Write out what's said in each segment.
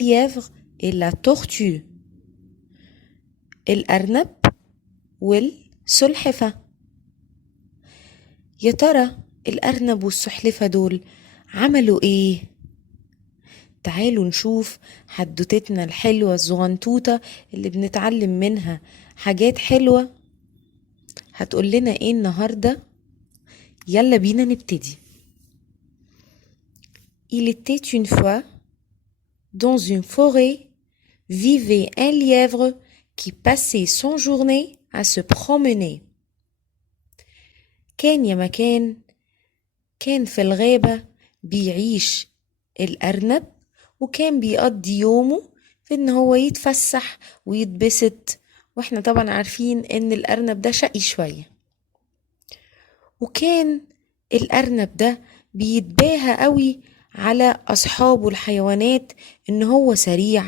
lièvre et la tortue. الأرنب والسلحفة. يا ترى الأرنب والسلحفة دول عملوا ايه؟ تعالوا نشوف حدوتتنا الحلوة الزغنطوطة اللي بنتعلم منها حاجات حلوة. هتقول لنا ايه النهاردة؟ يلا بينا نبتدي. Il était une fois, dans une forêt, vivait un lièvre qui passait son journée à se promener. كان يا مكان، كان في الغابة بيعيش الأرنب، وكان بيقضي يومه في إن هو يتفسح ويتبسط، واحنا طبعا عارفين إن الأرنب ده شقي شوية. وكان الأرنب ده بيتباهى قوي على أصحابه الحيوانات إن هو سريع،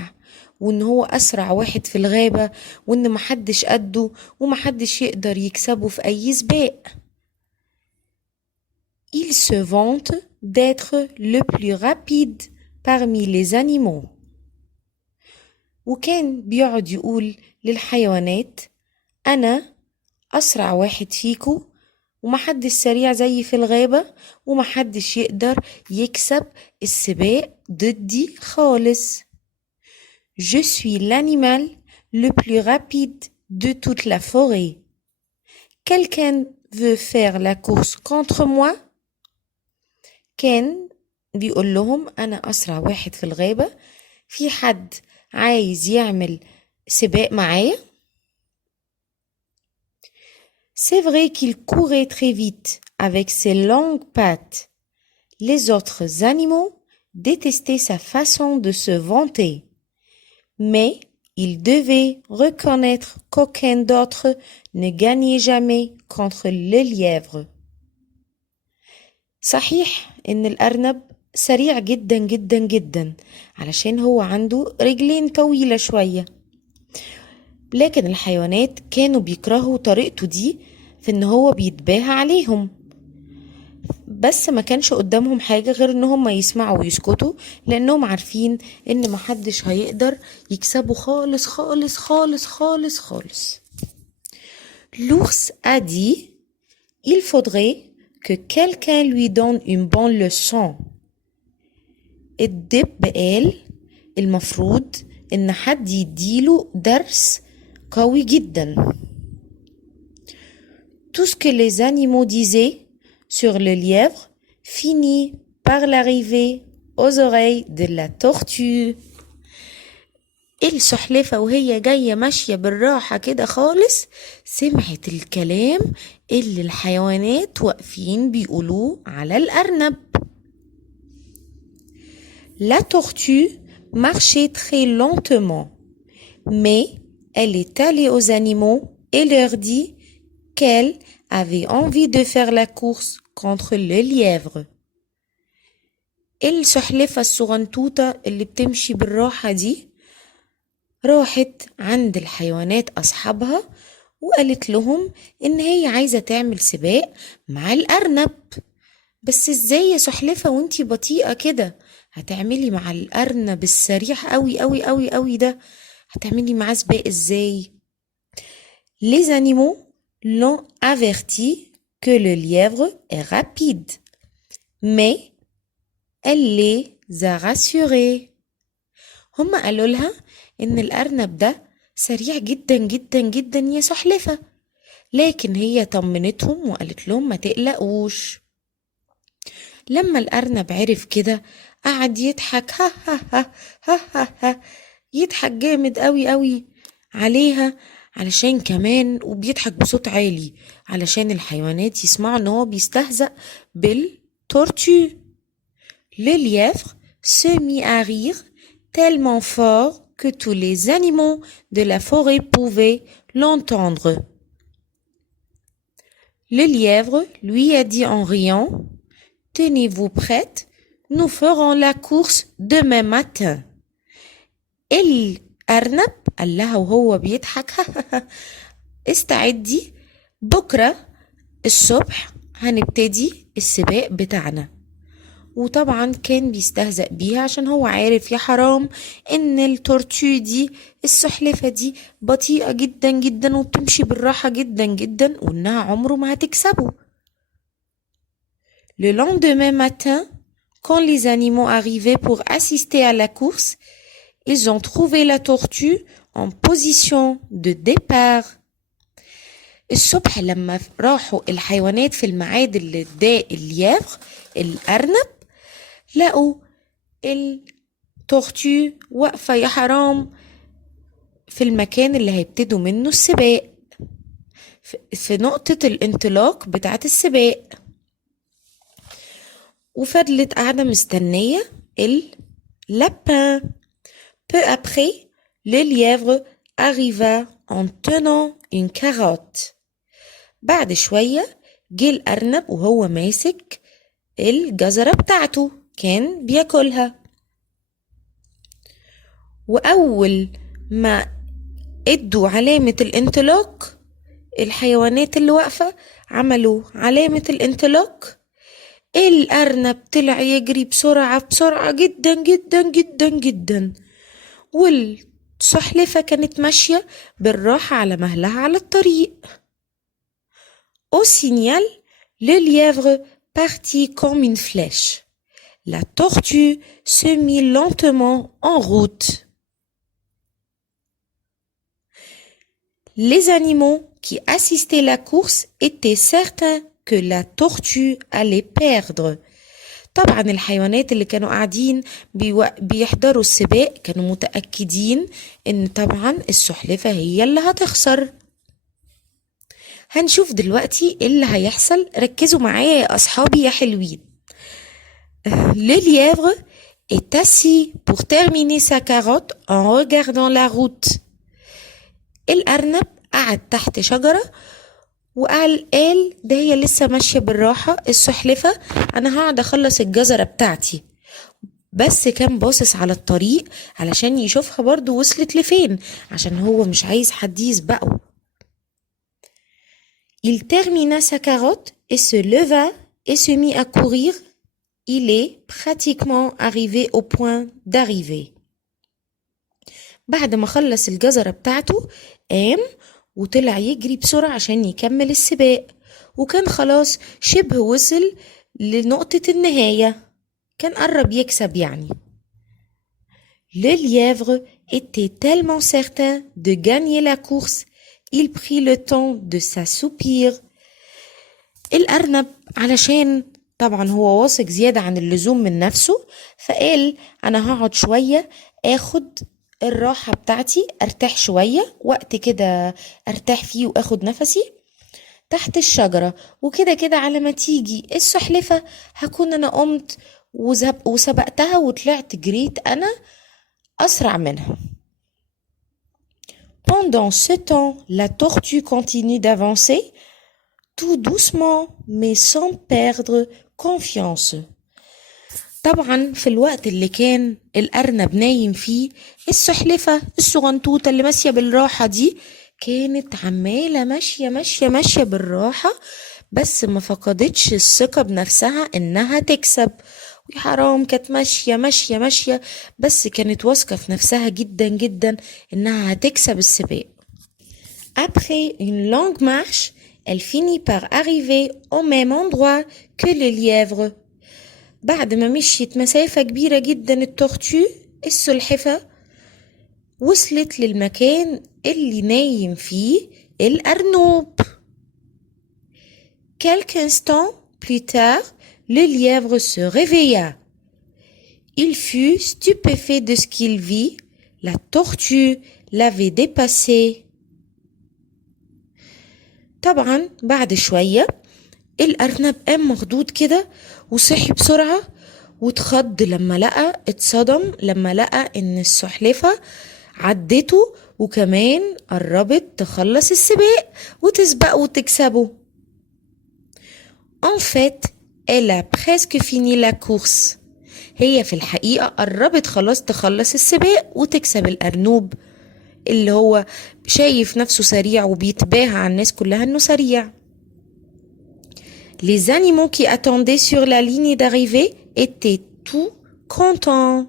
وإن هو أسرع واحد في الغابة، وإن محدش قده ومحدش يقدر يكسبه في أي سباق. Il se vante d'être le plus rapide parmi les animaux. وكان بيقعد يقول للحيوانات: أنا أسرع واحد فيكو، ومحدش سريع زي في الغابة، ومحدش يقدر يكسب السباق ضدي خالص. Je suis l'animal le plus rapide de toute la forêt. Quelqu'un veut faire la course contre moi? كان بيقول لهم: أنا أسرع واحد في الغابة، في حد عايز يعمل سباق معايا؟ C'est vrai qu'il courait très vite avec ses longues pattes. Les autres animaux détestaient sa façon de se vanter. Mais il devait reconnaître qu'aucun d'autre ne gagnait jamais contre le lièvre. صحيح إن الأرنب سريع جدا جدا جدا علشان هو عنده رجلين طويلة شوية، لكن الحيوانات كانوا بيكرهوا طريقته دي في إن هو بيتباهى عليهم، بس ما كانش قدامهم حاجة غير إن هم يسمعوا ويسكتوا، لأنهم عارفين إن محدش هيقدر يكسبوا خالص خالص خالص خالص خالص. L'ours a dit: il faudrait que quelqu'un lui donne une bonne leçon. الدب قال: المفروض إن حد يديله درس قوي جدا. Tout ce que les animaux disaient sur le lièvre finit par l'arriver aux oreilles de la tortue. السلحفة وهي جاية ماشية بالراحة كده خالص سمعت الكلام اللي الحيوانات واقفين بيقولوه على الأرنب. La tortue marchait très lentement, mais elle est allée aux animaux et leur dit qu'elle avait envie de faire la course contre le lièvre. السلحفة الصغنطوطة اللي بتمشي بالراحة دي راحت عند الحيوانات أصحابها وقالت لهم إن هي عايزة تعمل سباق مع الأرنب. بس إزاي يا سلحفة وانتي بطيئة كده هتعملي مع الأرنب السريع قوي قوي قوي قوي ده؟ هتعملي معاه سباق إزاي؟ Les animaux l'ont averti que le lièvre est rapide, mais elle les a rassurés. هم قالوا لها إن الأرنب ده سريع جدا جدا جدا يا سلحفة، لكن هي طمنتهم وقالت لهم ما تقلقوش. لما الأرنب عرف كده قعد يضحك ها ها ها ها ها ها، يضحك جامد قوي قوي عليها علشان كمان، وبيضحك بصوت عالي علشان الحيوانات يسمعوا ان هو بيستهزأ بالتورتو. Le lièvre se mit à rire tellement fort que tous les animaux de la forêt pouvaient l'entendre. Le lièvre lui a dit en riant: tenez-vous prête, nous ferons la course demain matin. الأرنب قال لها وهو بيضحك: استعدي، بكرة الصبح هنبتدي السباق بتاعنا. وطبعا كان بيستهزأ بيها عشان هو عارف يا حرام ان التورتو دي السلحفة دي بطيئة جدا جدا وبتمشي بالراحة جدا جدا وانها عمره ما هتكسبه. Le lendemain matin, quand les animaux arrivaient pour assister à la course, ils ont trouvé la tortue en position de départ. الصبح لما راحوا الحيوانات في الميعاد اللي اداه اليافغ الأرنب، لقوا التورتو واقفة يا حرام في المكان اللي هيبتدوا منه السباق، في نقطة الانطلاق بتاعة السباق. وفضلت قاعدة مستنية اللابان. Peu après, le lièvre arriva en tenant une carotte. بعد شوية جه الأرنب وهو ماسك الجزرة بتاعته كان بياكلها. وأول ما ادوا علامة الانطلاق الحيوانات اللي واقفة عملوا علامة الانطلاق، الأرنب طلع يجري بسرعة جدا جدا جدا جدا، والسلحفة كانت ماشية بالراحة على مهلها على الطريق. Au signal, le lièvre partit comme une flèche. La tortue se mit lentement en route. Les animaux qui assistaient la course étaient certains que la tortue allait perdre. طبعا الحيوانات اللي كانوا قاعدين بيحضروا السباق كانوا متأكدين ان طبعا السلحفة هي اللي هتخسر. هنشوف دلوقتي ايه اللي هيحصل، ركزوا معايا يا اصحابي يا حلوين. Le lièvre est assis pour terminer sa carotte en regardant la route. الأرنب قعد تحت شجرة وقال ده هي لسه ماشية بالراحة، السلحفة أنا هقعد أخلص الجزرة بتاعتي. بس كان باصص على الطريق علشان يشوفها برضو وصلت لفين، عشان هو مش عايز حد يسبقه. Il termina sa carotte et se leva et se mit à courir. Il est pratiquement arrivé au point d'arrivée. بعد ما خلص الجزرة بتاعته قام وطلع يجري بسرعة عشان يكمل السباق، وكان خلاص شبه وصل لنقطة النهاية، كان قرب يكسب يعني. Le lièvre était tellement certain de gagner la course, il prit le temps de s'assoupir. الأرنب علشان طبعا هو واثق زيادة عن اللزوم من نفسه، فقال أنا هقعد شوية اخد الراحة بتاعتي، ارتاح شوية وقت كده ارتاح فيه واخد نفسي تحت الشجرة، وكده كده على ما تيجي السلحفة هكون انا قمت وسبقتها وطلعت جريت انا اسرع منها. Pendant ce temps, la tortue continue d'avancer, tout doucement mais sans perdre confiance. طبعا في الوقت اللي كان الأرنب نايم فيه، السلحفة الصغنطوطة اللي ماشية بالراحة دي كانت عمالة ماشية بالراحة، بس ما فقدتش الثقة بنفسها انها تكسب. ويا حرام كانت ماشية بس كانت واثقة في نفسها جدا جدا انها هتكسب السباق. Après une longue marche, elle finit par arriver au même endroit que le lièvre. بعد ما مشيت مسافة كبيرة جدا التورتو السلحفة وصلت للمكان اللي نايم فيه الأرنوب. Quelques instants plus tard, le lièvre se réveilla. Il fut stupéfait de ce qu'il vit. La tortue l'avait dépassé. طبعا بعد شوية الأرنب قام مخضوض كده وصحي بسرعة واتخض اتصدم لما لقى ان السلحفة عدته وكمان قربت تخلص السباق وتسبق وتكسبه. En fait, elle a presque fini la course. هي في الحقيقة قربت خلاص تخلص السباق وتكسب الأرنوب اللي هو شايف نفسه سريع وبيتباهى على الناس كلها انه سريع. Les animaux qui attendaient sur la ligne d'arrivée était tout content.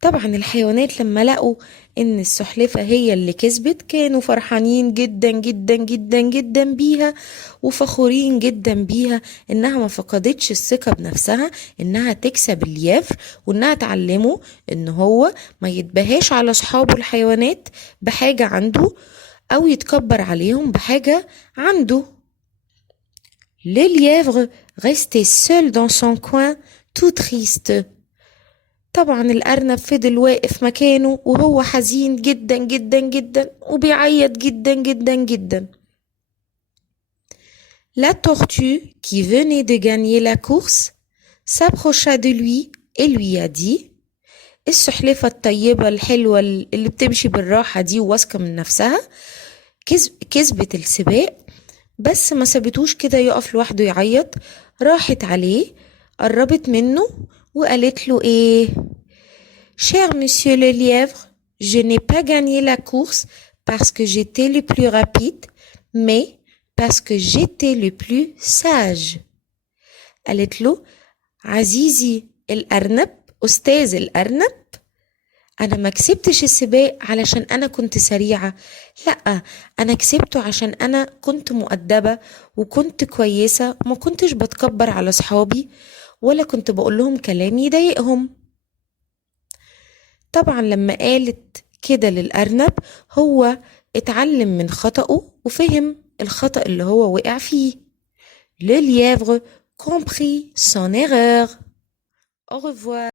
طبعا الحيوانات لما لقوا ان السلحفة هي اللي كسبت كانوا فرحانين جدا جدا جدا جدا بيها وفخورين جدا بيها انها ما فقدتش الثقة بنفسها انها تكسب الياف وانها تعلمه ان هو ما يتبهاش على اصحابه الحيوانات بحاجة عنده او يتكبر عليهم بحاجة عنده. Le lièvre restait seul dans son coin tout triste. طبعا الأرنب فضل واقف مكانه وهو حزين جدا جدا جدا وبيعيط جدا جدا جدا. La tortue qui venait de gagner la course s'approcha de lui et lui a dit. السلحفة الطيبة الحلوة اللي بتمشي بالراحة دي وواثقة من نفسها كسبت السباق بس ما سابتوش كده يقف لوحده يعيط، راحت عليه قربت منه وقالت له ايه؟ Cher monsieur le lièvre, je n'ai pas gagné la course parce que j'étais le plus rapide, mais parce que j'étais le plus sage. قالت له عزيزي الأرنب أستاذ الأرنب، أنا ما كسبتش السباق علشان أنا كنت سريعة، لأ أنا كسبته عشان أنا كنت مؤدبة وكنت كويسة وما كنتش بتكبر على صحابي ولا كنت بقول لهم كلام يضايقهم. طبعا لما قالت كده للأرنب هو اتعلم من خطأه وفهم الخطأ اللي هو وقع فيه. Le lièvre comprit son erreur. Au revoir.